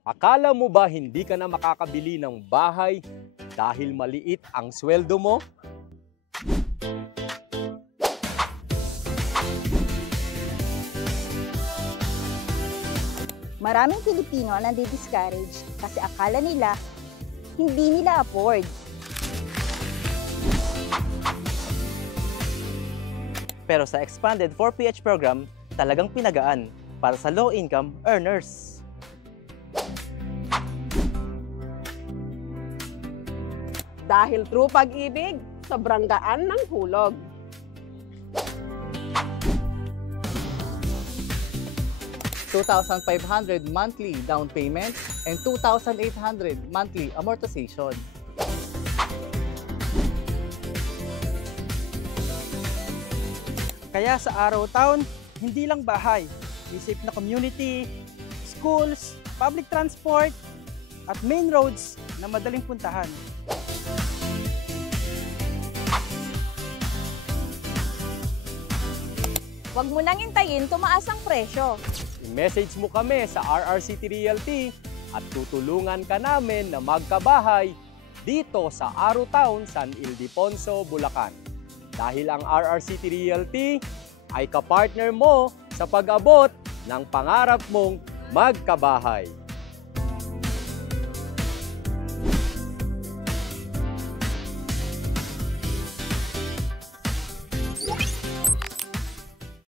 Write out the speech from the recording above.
Akala mo ba hindi ka na makakabili ng bahay dahil maliit ang sweldo mo? Maraming Pilipino ang nadi-discourage kasi akala nila hindi nila afford. Pero sa expanded 4PH program, talagang pinagaan para sa low-income earners. Dahil true pag-ibig, sobrang gaan ng hulog. $2,500 monthly down payment and $2,800 monthly amortization. Kaya sa Araw Town, hindi lang bahay, isip na community, schools, public transport, at main roads na madaling puntahan. Huwag mo nang hintayin tumaas ang presyo. I-message mo kami sa RRCT Realty at tutulungan ka namin na magkabahay dito sa Araw Town, San Ildefonso, Bulacan. Dahil ang RRCT Realty ay kapartner mo sa pag-abot ng pangarap mong magkabahay.